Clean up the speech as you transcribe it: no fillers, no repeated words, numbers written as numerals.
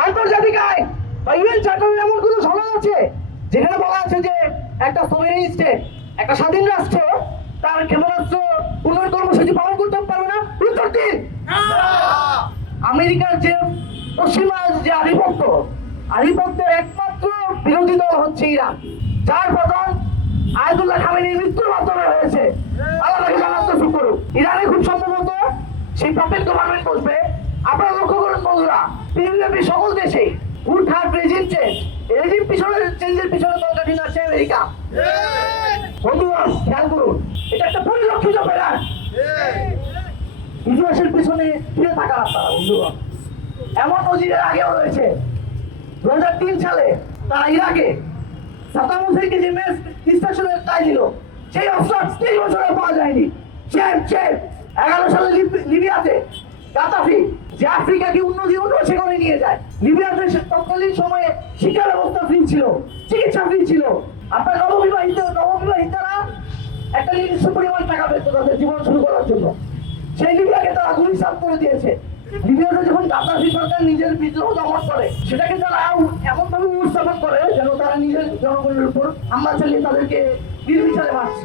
আন্তর্জাতিক আইন বা ইউএন চার্টারের এমন কোনো সনদ আছে যেখানে বলা আছে যে একটা সোভেরেন স্টেট, একটা স্বাধীন রাষ্ট্র তার ক্ষেপণাস্ত্র উন্নয়ন কর্মসূচি পালন করতে পারবে না? উত্তর দিন। আমেরিকার যে পশ্চিমা যে আধিপত্যের একমাত্র বিরোধী দল হচ্ছে ইরান, যার পতন আয়াতুল্লাহ খামেনির মৃত্যুর মাধ্যমে হয়েছে। আল্লাহ তাকে জান্নাত নসিব করুক। ইরানে খুব সম্ভবত সেই পাপেট গভর্নমেন্ট বসবে। আপনারা লক্ষ্য করুন বন্ধুরা, পৃথিবীব্যাপী সকল দেশেই হুটহাট রেজিম চেঞ্জ, রেজিম চেঞ্জের পিছনে দলকাঠি আছে আমেরিকা। বন্ধুগণ খেয়াল করুন, এটা একটা পরিলক্ষিত ব্যাপার। ইতিহাসের পিছনে ফিরে থাকার আপনারা বন্ধুগণ, এমন নজিরের আগেও রয়েছে। 2003 সালে তারা ইরাকে সাদ্দাম হোসেনকে যে মেস ডিস্ট্রাকশনের দায় দিল, সেই অস্ত্র 30 বছরে পাওয়া যায়নি। 11 সালে লিবিয়াতে গাদ্দাফি যে আফ্রিকাকে উন্নতি করে নিয়ে যায়, লিবিয়াতে তৎকালীন সময়ে শিক্ষা ব্যবস্থা ফ্রি ছিল, চিকিৎসা ফ্রি ছিল। আপনার নববিবাহিতারা একটা নির্দিষ্ট পরিমাণ টাকা পেত তাদের জীবন শুরু করার জন্য। সেই লিবিয়াকে তারা গুলিসাত করে দিয়েছে। লিবিয়াতে যখন গাদ্দাফি সরকার নিজের বিদ্রোহ দমন করে, সেটাকে তারা এমন ভাবে উপস্থাপন করে যেন তারা নিজের জনগণের উপর হামলা চালিয়ে তাদেরকে নির্বিচারে মারছে।